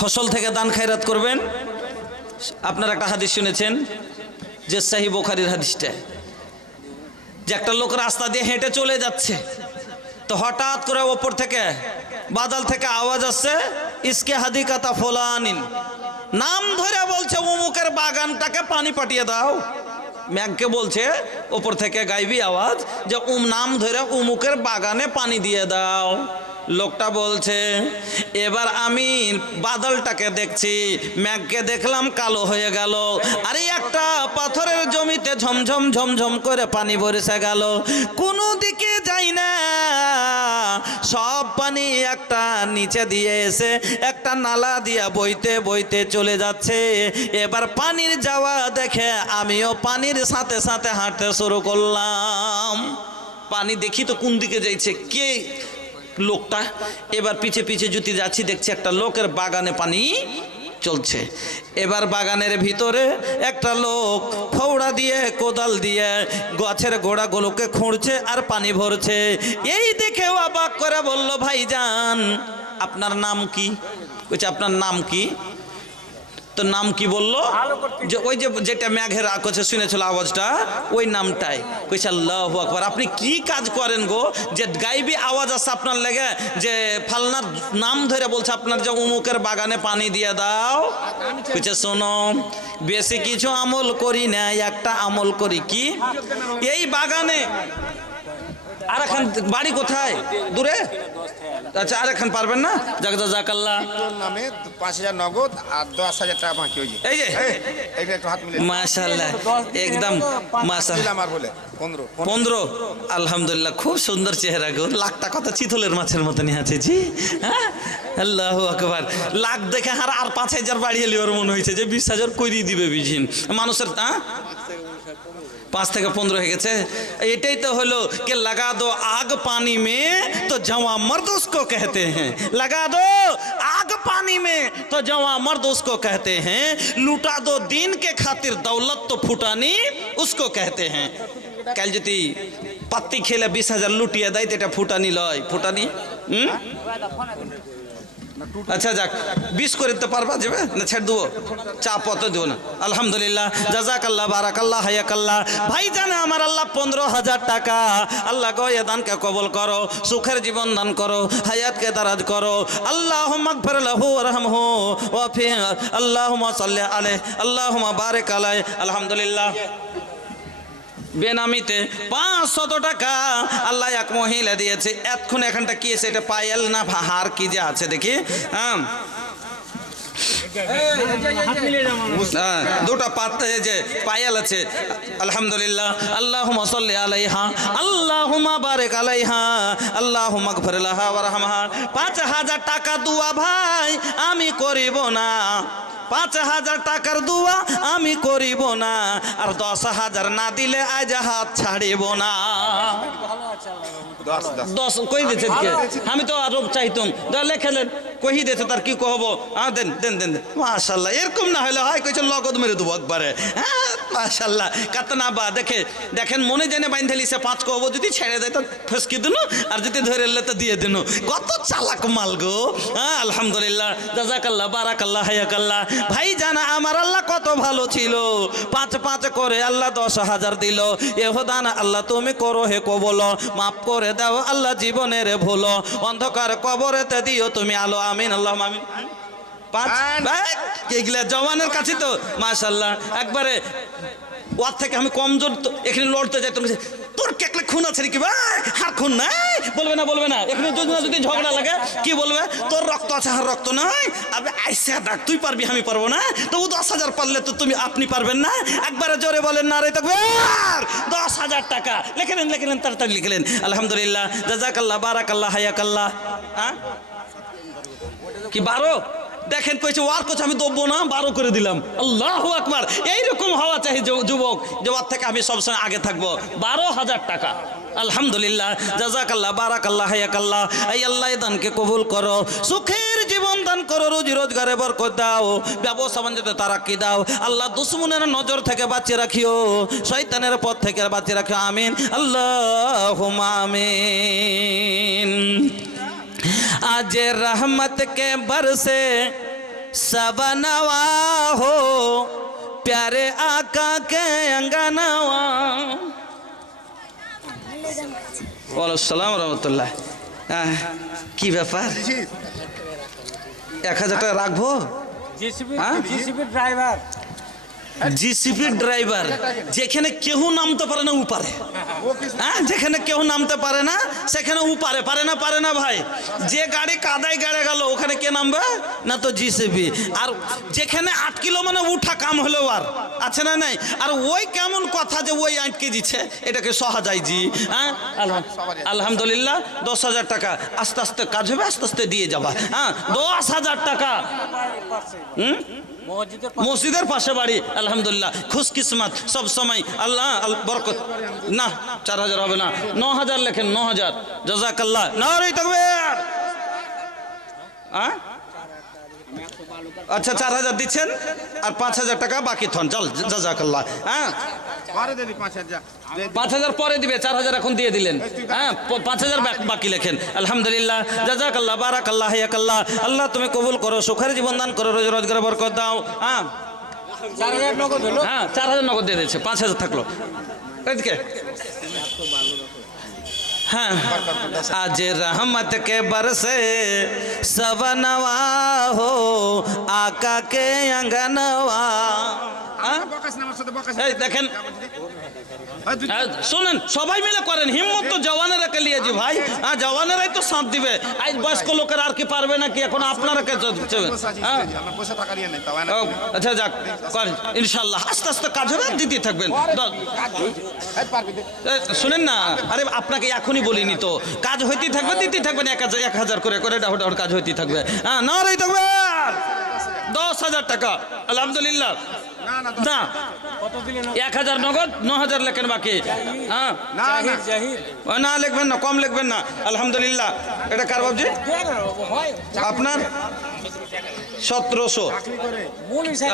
ফসল থেকে দান খায়রাত করবেন। আপনারা একটা হাদিস শুনেছেন যে সহিহ বুখারীর হাদিসটা, যে একটা লোক রাস্তা দিয়ে হেঁটে চলে যাচ্ছে, তো হঠাৎ করে ওপর থেকে বাদল থেকে আওয়াজ আসছে, ইসকে হাদিকাতা ফুলানিন, নাম ধরে বলছে অমুকের বাগানটাকে পানি পাঠিয়ে দাও। মেঘকে বলছে ওপর থেকে গাইবি আওয়াজ যে নাম ধরে অমুকের বাগানে পানি দিয়ে দাও। লোকটা বলছে এবার আমি বাদলটাকে দেখছি, মেঘকে দেখলাম কালো হয়ে গেল, আরে একটা পাথরের জমিতে ঝমঝম ঝমঝম করে পানি বরসে গেল, কোনো দিকে যাই না, সব পানি একটা নিচে দিয়ে এসে একটা নালা দিয়া বইতে বইতে চলে যাচ্ছে। এবার পানির যাওয়া দেখে আমিও পানির সাথে সাথে হাঁটতে শুরু করলাম। পানি দেখি তো কোন দিকে যাইছে, কে লোকটা, এবার পিছে পিছে জুতি যাচ্ছি, দেখছি একটা লোকের বাগানে পানি চলছে। এবার বাগানের ভিতরে একটা লোক ফৌড়া দিয়ে কোদাল দিয়ে গাছের গোড়াগুলোকে খুঁড়ছে আর পানি ভরছে। এই দেখেও অবাক করে বলল, ভাইজান আপনার নাম কি? বলছে আপনার নাম কি? তো নাম কি বললো? যে ওই যে যেটা মেঘের কাছে শুনেছিল আওয়াজটা, ওই নামটাই। কইছে আল্লাহু আকবার। আপনি কি কাজ করেন গো যে গাইবি আওয়াজ আছে আপনার লেগে, যে ফালনার নাম ধরে বলছে আপনার যে অমুকের বাগানে পানি দিয়ে দাও? কইছে শোনো, বেশি কিছু আমল করি না, একটা আমল করি। কি? এই বাগানে আর এখন বাড়ি কোথায়? দূরে? আচ্ছা, আর এখন পারবেন না? জাযাকাল্লাহ নামে 5,000 নগদ আর 10,000 টাকা বাকি হয়েছে। এই যে এইটা একটু হাত মিলে মাশাআল্লাহ, একদম মাশাআল্লাহ। আমার বলে 15। আলহামদুলিল্লাহ, খুব সুন্দর চেহারা গো, লাখটা কত চিতলের মাছের মতনই আছে। জি হ্যাঁ, আল্লাহু আকবার। লাখ দেখে আর 5,000 বাড়িয়ে লিওর মনে হয়েছে যে 20,000 করিয়ে দিবে বিজিন মানুষের। 5 থেকে 15 হয়ে গেছে। এটাই তো হলো কে লাগা দো আগ পানি মে তো জওয়ান মর্দ उसको कहते हैं, लगा दो आग पानी में तो जवां मर्द उसको कहते हैं, लुटा दो दीन के खातिर दौलत तो फुटानी उसको कहते हैं। কাল যদি পাত্তি খেলে 20,000 লুটিয়ে দেয় তো এটা ফুটানি লয়? ফুটানি আচ্ছা যাক, 20 করে দিতে পারবা যাবে না? ছেড়ে দেবো, চা পথে দেবো না। আলহামদুলিল্লাহ, জাযাকাল্লাহ, বারাকাল্লাহ, হায়াকাল্লাহ। ভাই জানে আমার আল্লাহ 15,000 টাকা, আল্লাহ গো এ দানকে কবুল করো, সুখের জীবন দান করো, হায়াতকে দারাজ করো। আল্লাহুম্মা গফির লাহু ওয়ারহামহু ওয়া ফি আল্লাহুম্মা সাল্লি আলাইহি আল্লাহুম্মা বারিক আলাইহি। আলহামদুলিল্লাহ, বেনামিতে 500 টাকা আল্লাহ এক মহিলা দিয়েছে। এতক্ষণ এখানটা কি আছে? এটা পায়েল না হার কি যে আছে দেখি। হ্যাঁ, দুটা পাত্রে যে পায়েল আছে। আলহামদুলিল্লাহ, আল্লাহুম্মা সাল্লি আলাইহা আল্লাহুম্মা বারিক আলাইহা আল্লাহুম্মা গফির লাহা ওয়ারহামহা। 5,000 টাকা দুয়া ভাই আমি করিব না, 5,000 টাকার দুয়া আমি করিব না, আর 10,000 না দিলে আজ হাত ছাড়িব না। 10 কই দিয়েছে? আমি তো আরো চাইতাম, লেখেলেন কই দিয়েছে, তার কি কহবো? দেন দেন দেন। মাশাআল্লাহ, এরকম না হলে হয় কইছে লগদ মেরে দেবো একবারে। হ্যাঁ মাশাআল্লাহ, কাতনা বা দেখেন মনে জেনে বাইন্ধে লিছে 5 কহবো, যদি ছেড়ে দেয় তো ফসকি দিন, আর যদি ধরে এলে তো দিয়ে দিন। কত চালাক মাল গো। হ্যাঁ আলহামদুলিল্লাহ, জাযাকাল্লাহ, বারাকাল্লাহ, হায়াকাল্লাহ। ভাই জানা আমার আল্লাহ কত ভালো ছিল, 5 করে আল্লাহ 10,000 দিল। এহদান আল্লাহ তুমি করো হে কবুল, মাফ করে দাও আল্লাহ জীবনের ভুল, অন্ধকার কবরেতে দিও তুমি আলো, আমিন আল্লাহ আমিন। 5 জওয়ানের কাছে তো মাশাআল্লাহ একবারে ওর থেকে আমি কমজোর, তো এখানে লড়তে যাই। তোর কেকলে খুন আছে নাকি ভাই? হার খুন নাই, বলবে না বলবে না। এখানে যদি ঝগড়া লাগে কি বলবে? তোর রক্ত আছে আর রক্ত নাই, আবে আইসা ডাক, তুই পারবি আমি পারবো না, তো 10,000 পারলে তো তুমি আপনি পারবেন না। একবারে জোরে বলেন না রে তাকবীর। 10,000 টাকা লিখলেন তাড়াতাড়ি লিখলেন। আলহামদুলিল্লাহ, জাযাকাল্লাহ, বারাকাল্লাহ, হায়াকাল্লাহ। হ্যাঁ কি 12? দেখেন কইছে ওয়ার কোচ আমি দববো না, 12 করে দিলাম। আল্লাহু আকবার। এইরকম হওয়া চাই যুবক, জবাব থেকে আমি সবসময় আগে থাকবো। 12,000 টাকা আলহামদুলিল্লাহ, জাযাকাল্লাহ, বারাকাল্লাহ, হায়াকাল্লাহ। এই আল্লাহ দানকে কবুল করো, সুখের জীবন দান করো, রুজি রোজগারে বরকত দাও, ব্যবসা বাণিজ্যে তারাক্কি দাও। আল্লাহ দুশমনের নজর থেকে বাঁচিয়ে রাখিও, শয়তানের পথ থেকে বাঁচিয়ে রাখিও, আমিন আল্লাহুম্মা আমিন। आज रहमत के बरसे सबनवा हो प्यारे आका के अंगनवा। ওয়ালাইকুম রহমতুল্লাহ। কি ব্যাপার, 1000 টাকা রাখবো? জিসিবি ড্রাইভার, জিসিপির ড্রাইভার, যেখানে কেউ নামতে পারে না উপারে, হ্যাঁ যেখানে কেউ নামতে পারে না সেখানে উপারে পারে না ভাই। যে গাড়ি কাদায় গেড়ে গেল ওখানে কে নামবে না? তো জিসিপি। আর যেখানে 8 কিলো মানে উঠা কাম হলো আর আছে না নাই? আর ওই কেমন কথা যে ওই আটকে দিচ্ছে, এটাকে সহা যায় জি। হ্যাঁ আলহামদুলিল্লাহ 10,000 টাকা, আস্তে আস্তে কাজ হবে, আস্তে আস্তে দিয়ে যাবা। হ্যাঁ 10,000 টাকা। মসজিদের পাশে বাড়ি, আলহামদুলিল্লাহ খুশকিসমত সব সময়। আল্লাহ বরকত। না 4,000 হবে না, 9,000 লেখেন, 9,000। জাযাকাল্লাহ, নারে তাকবীর। আচ্ছা 4,000 দিচ্ছেন আর 5,000 টাকা বাকি থন। চল জাযাকাল্লাহ। হ্যাঁ 5,000 পরে দিবে, 4,000 এখন দিয়ে দিলেন। হ্যাঁ 5,000 বাকি লেখেন। আলহামদুলিল্লাহ, জাযাকাল্লাহ, বারাকাল্লাহ, হায়াকাল্লাহ। আল্লাহ তুমি কবুল করো, সুখের জীবন দান করো, রোজি রোজগারে বরকত দাও। হ্যাঁ 4,000 নগদ হলো। হ্যাঁ 4,000 নগদ দিয়ে দিচ্ছে, 5,000 থাকলো। এদিকে हाँ आज रहमत के बरसे सबनवा हो आका के अंगनवा। দেখেন শুনেন, সবাই মিলে করেন, হিম্মত তো জওয়ানেরা কে লিয়ে জি ভাই। হ্যাঁ জওয়ানেরাই তো সাথ দিবে, আজ বয়স্ক লোকের আর কি পারবে নাকি? এখন আপনারা কে আচ্ছা যাক করেন ইনশাল্লাহ, আস্তে আস্তে কাজ হবে, দিতে থাকবেন। শুনেন না, আরে আপনাকে এখনই বলিনি তো, কাজ হইতেই থাকবে, দিতেই থাকবেন, 1,000 করে করে ডাউট কাজ হইতেই থাকবে। হ্যাঁ না রই থাকবে 10,000 টাকা। আলহামদুলিল্লাহ না 1,000 নগদ, 9,000 লেখেন বাকি। হ্যাঁ না লিখবেন না, কম লিখবেন না। আলহামদুলিল্লাহ। এটা কার বাবজি? আপনার 1700।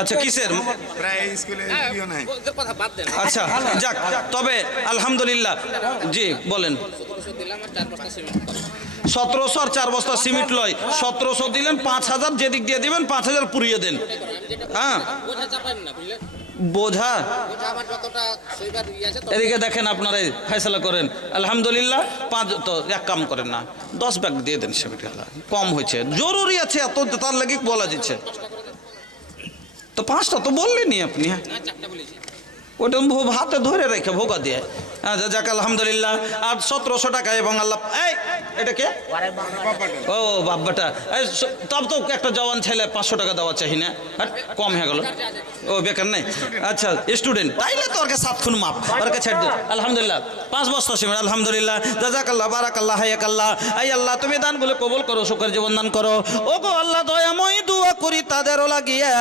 আচ্ছা কিসের? আচ্ছা যাক, তবে আলহামদুলিল্লাহ। জি বলেন। 1700 আর 4 বস্তা সিমেন্ট লয়, 1700 দিলেন, 5,000 যেদিক দিয়ে দিবেন 5,000 পুড়িয়ে দেন। হ্যাঁ বোঝা এদিকে দেখেন, আপনারা ফয়সালা করেন। আলহামদুলিল্লাহ 5 তো এক কাম করেন না, 10 ব্যাগ দিয়ে দেন সিমেন্ট। কম হয়েছে, জরুরি আছে এত, তার লাগি বলা যাচ্ছে। তো 5টা তো বললেনি আপনি, ওটা হাতে ধরে রেখে ভোগা দিয়ে। যাক আলহামদুলিল্লাহ। আর 1700 টাকা এবং আল্লাহ এটা কে? ও বাব্বাটা। তব তো একটা জওয়ান ছেলে 500 টাকা দেওয়া চাই না, কম হয়ে গেল। ও বেকার নাই। আচ্ছা স্টুডেন্ট, তাইলে তো ওর কাছে 7 খুন মাপ, ওর কাছে ছেড়ে দিন। আলহামদুলিল্লাহ 5 বস্তা সিমেন্ট। আলহামদুলিল্লাহ, জাযাকাল্লাহ, বারাকাল্লাহ, হায়াকাল্লাহ। আই আল্লাহ তুমি দানগুলো কবুল করো, সুখের জীবন দান করো। ও গো আল্লাহ দয়াময়, দোয়া করি তাদেরও লাগিয়া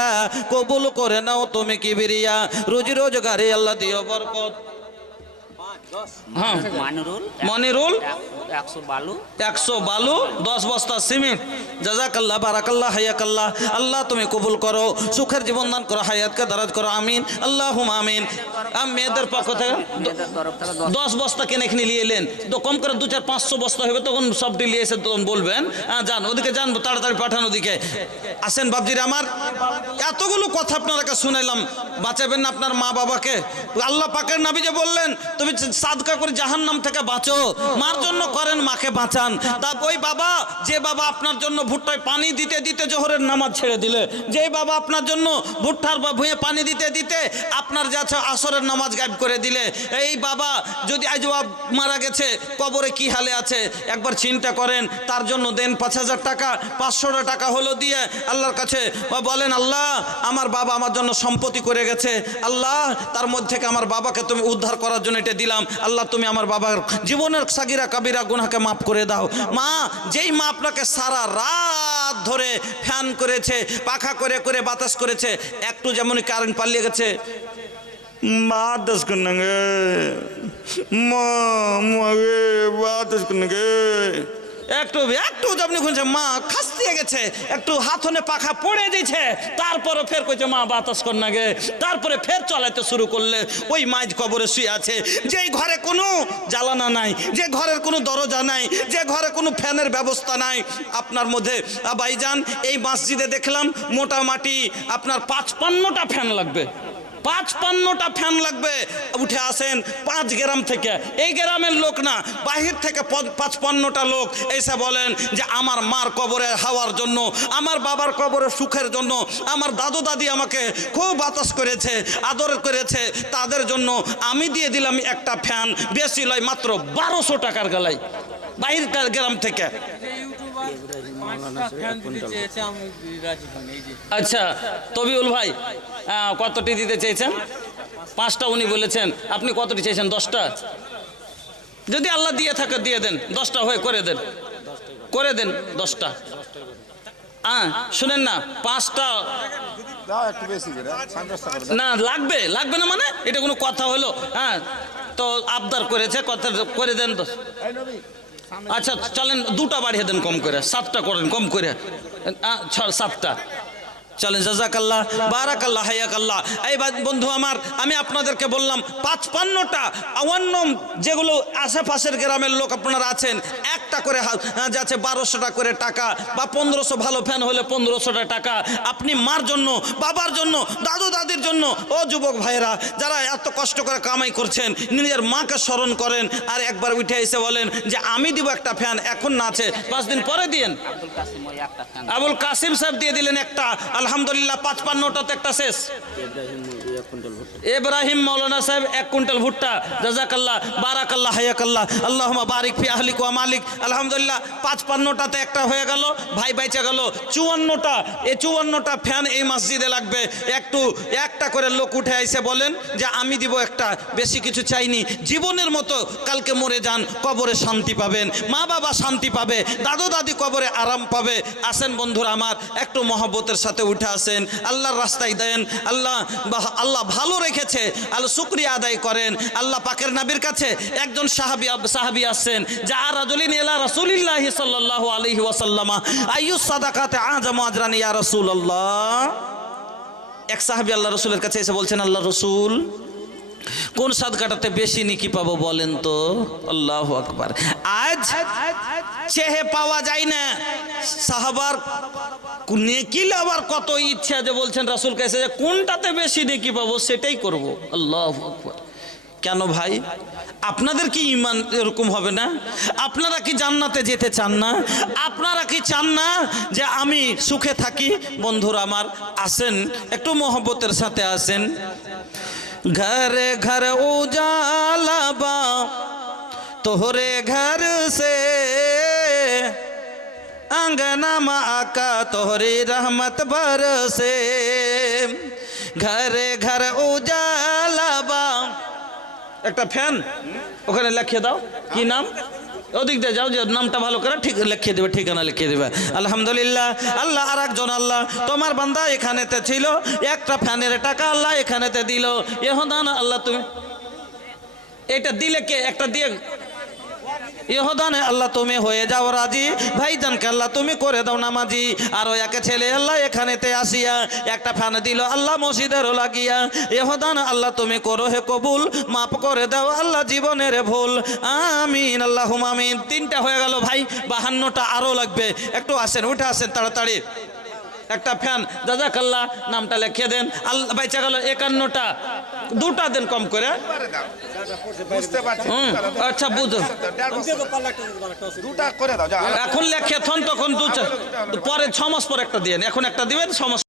কবুল করে নাও তুমি কিবরিয়া, রুজি রোজগারে আল্লাহ দিও বরকত। হ্যাঁ মনিরুল 100 বালু 10 বস্তা সিমেন্ট। জাযাকাল্লাহ, বারাকাল্লাহ, হায়াকাল্লাহ। আল্লাহ তুমি কবুল করো, সুখের জীবন দান করো, হায়াতকে দারাজ করো, আমিন আল্লাহুম্মা আমিন। মেয়েদের পক্ষ থেকে 10 বস্তা কিনে নিয়ে এলেন, তো কম করে 2-4-500 বস্তা হবে, তখন সবটি নিয়ে এসে তখন বলবেন। যান ওদিকে, যান তাড়াতাড়ি পাঠান ওদিকে। আসেন বাবজির আমার, এতগুলো কথা আপনারা শুনাইলাম, বাঁচাবেন না আপনার মা বাবাকে? আল্লাহ পাকের নবী যে বললেন তুমি সাদকা করে জাহান্নাম থেকে বাঁচো, মার জন্য করেন, মাকে বাঁচান। তা ওই বাবা, যে বাবা আপনার জন্য ভুট্টায় পানি দিতে দিতে জোহরের নামাজ ছেড়ে দিলে, যে বাবা আপনার জন্য ভুট্টার ভুঁয়ে পানি দিতে দিতে আপনার যা আসরের নামাজ গায়েব করে দিলে, এই বাবা যদি আজ মারা গেছে, কবরে কি হালে আছে একবার চিন্তা করেন। তার জন্য দেন 5,000 টাকা, 500 টাকা হলো দিয়ে আল্লাহর কাছে বলেন, আল্লাহ আমার বাবা আমার জন্য সম্পত্তি করে গেছে, আল্লাহ তার মধ্যে থেকে আমার বাবাকে তুমি উদ্ধার করার জন্য এটা দিলাম, আল্লাহ তুমি আমার বাবার জীবনের সাগিরা কাবিরা গুনাহকে মাফ করে দাও। মা, যেই মা আপনাকে সারা রাত ধরে ফ্যান করেছে, পাখা করে করে বাতাস করেছে, একটু যেমন কারেন্ট পালিয়ে গেছে, বাতাস করনা গে মা, বাতাস করনা গে, একটু একটু আপনি শুনছে মা খাস দিয়ে গেছে, একটু হাতনে পাখা পড়ে দিয়েছে, তারপরে ফের কইছে মা বাতাস কর না গে, তারপরে ফের চলাইতে শুরু করলে ওই মাঝ কবরে শুয়ে আছে। যেই ঘরে কোনো জ্বালানা নাই, যে ঘরের কোনো দরজা নাই, যে ঘরে কোনো ফ্যানের ব্যবস্থা নাই, আপনার মধ্যে ভাইজান এই মসজিদে দেখলাম মোটামুটি আপনার ৫৫টা ফ্যান লাগবে, ৫৫টা ফ্যান লাগবে। উঠে আসেন 5 গ্রাম থেকে, এই গ্রামের লোক না, বাহির থেকে ৫৫টা লোক এসে বলেন যে আমার মার কবরে হাওয়ার জন্য, আমার বাবার কবরে সুখের জন্য, আমার দাদু দাদি আমাকে খুব বাতাস করেছে, আদর করেছে, তাদের জন্য আমি দিয়ে দিলাম একটা ফ্যান, বেশি লয় মাত্র 1200 টাকার গলায়, বাহির গ্রাম থেকে। আচ্ছা তবিউল ভাই কতটি দিতে চেয়েছেন? 5টা উনি বলেছেন, আপনি কতটি চেয়েছেন? 10টা। যদি আল্লাহ দিয়ে থাকে দিয়ে দেন, 10টা হয়ে করে দেন, করে দেন 10টা। শুনেন না, 5টা দাও একটু বেশি করে 5-10 টাকা না লাগবে, লাগবে না মানে এটা কোনো কথা হলো? হ্যাঁ তো আবদার করেছে, কথা করে দেন 10। আচ্ছা চলেন 2টা বাড়িয়ে দেন কম করে, 7টা করেন কম করে, 7টা চলেন। জাযাকাল্লাহ বারাকাল্লাহ হায়াকাল্লাহ। এই বন্ধু আমার, আমি আপনাদেরকে বললাম 55টা অন্য যেগুলো আশেপাশের গ্রামের লোক আপনারা আছেন, একটা করে যাচ্ছে 1200 করে টাকা বা 1500, ভালো ফ্যান হলে 1500 টাকা। আপনি মার জন্য, বাবার জন্য, দাদু দাদির জন্য, ও যুবক ভাইরা যারা এত কষ্ট করে কামাই করছেন, নিজের মাকে স্মরণ করেন আর একবার উঠে এসে বলেন যে আমি দিব একটা ফ্যান, এখন না আছে 5 দিন পরে দিয়েন। আবুল কাসিম সাহেব দিয়ে দিলেন একটা, আলহামদুলিল্লাহ 55টাতে একটা শেষ। ইব্রাহিম মৌলানা সাহেব 1 কুইন্টাল ভুট্টা, জাযাকাল্লাহ বারাকাল্লাহ হায়াকাল্লাহ, আল্লাহুম্মা বারিক ফি আহলিক ওয়া মালিক। আলহামদুলিল্লাহ 55টাতে একটা হয়ে গেল, ভাই বাইচা গেল 54টা। এই 54টা ফ্যান এই মসজিদে লাগবে। একটা করে লোক উঠে এসে বলেন যে আমি দিব একটা, বেশি কিছু চাইনি। জীবনের মতো কালকে মরে যান, কবরে শান্তি পাবেন, মা বাবা শান্তি পাবে, দাদু দাদি কবরে আরাম পাবে। আসেন বন্ধুরা আমার, একটু মহব্বতের সাথে উঠে আসেন, আল্লাহর রাস্তায় দেন। আল্লাহ ভালো রেখেছে, আল্লাহ শুকরিয়া আদায় করেন। আল্লাহ পাকের নবীর কাছে একজন সাহাবী আসছেন, যা রাজুলিন ইলা রাসূলিল্লাহ সাল্লাল্লাহু আলাইহি ওয়াসাল্লাম আইয়ুস সাদাকাতে আযামু আজরান ইয়া রাসূলুল্লাহ। এক সাহাবী আল্লাহ রাসূলের কাছে এসে বলছেন, আল্লাহ রাসূল কোন সাদকাটাতে বেশি নেকি পাবো বলেন তো? আল্লাহু আকবার। আজ চেহে পাওয়া যায় না সাহাবার নেকি আবার কত ইচ্ছা, যে বলছেন রাসূল কাছে যে কোনটাতে বেশি নেকি পাবো সেটাই করব। আল্লাহু আকবার। কেন ভাই, আপনাদের কি ঈমান এরকম হবে না? আপনারা কি জান্নাতে যেতে চান না? আপনারা কি চান না যে আমি সুখে থাকি? বন্ধুরা আমার আসেন, একটু মহব্বতের সাথে আসেন। ঘরে ঘর উজালা বা তোহরে ঘর সে अंगना में आका तोहरी रहमत बरसे, घरे घर उजाला बा। একটা ফ্যান ওখানে লিখে দাও, কি নাম? ওদিক দিয়ে যাও, যে নামটা ভালো করে ঠিক লিখে দেবে, ঠিকানা লিখে দেবে। আলহামদুলিল্লাহ। আল্লাহ আর একজন আল্লাহ তোমার বান্দা এখানেতে ছিল, একটা ফ্যানের টাকা আল্লাহ এখানেতে দিল। ইহদান আল্লাহ তুমি এটা দিলে কে? একটা দিয়ে ইহদানে আল্লাহ তুমি হয়ে যাও রাজি, ভাইজানকে আল্লাহ তুমি করে দাও নামাজি। আর ওই একে ছেলে আল্লাহ এখানেতে আসিয়া একটা ফ্যান দিল আল্লাহ মসজিদেরও লাগিয়া। ইহদান আল্লাহ তুমি করো হে কবুল, মাফ করে দাও আল্লাহ জীবনের ভুল, আমিন আল্লাহুম্মা আমিন। 3টা হয়ে গেল ভাই, 52টা আরো লাগবে। একটু আসেন, উঠে আসেন তাড়াতাড়ি। একটা ফ্যান জাযাকাল্লাহ, নামটা লিখে দেন। আল্লাহ বাইচা গেল 51টা, 2টা দেন কম করে। বুঝতে পারছি। আচ্ছা বুঝো, 2টা করে দাও। এখন লেখে থন তখন 2 পরে 6 মাস পর একটা দিয়ে, এখন একটা দিবেন, 6 মাস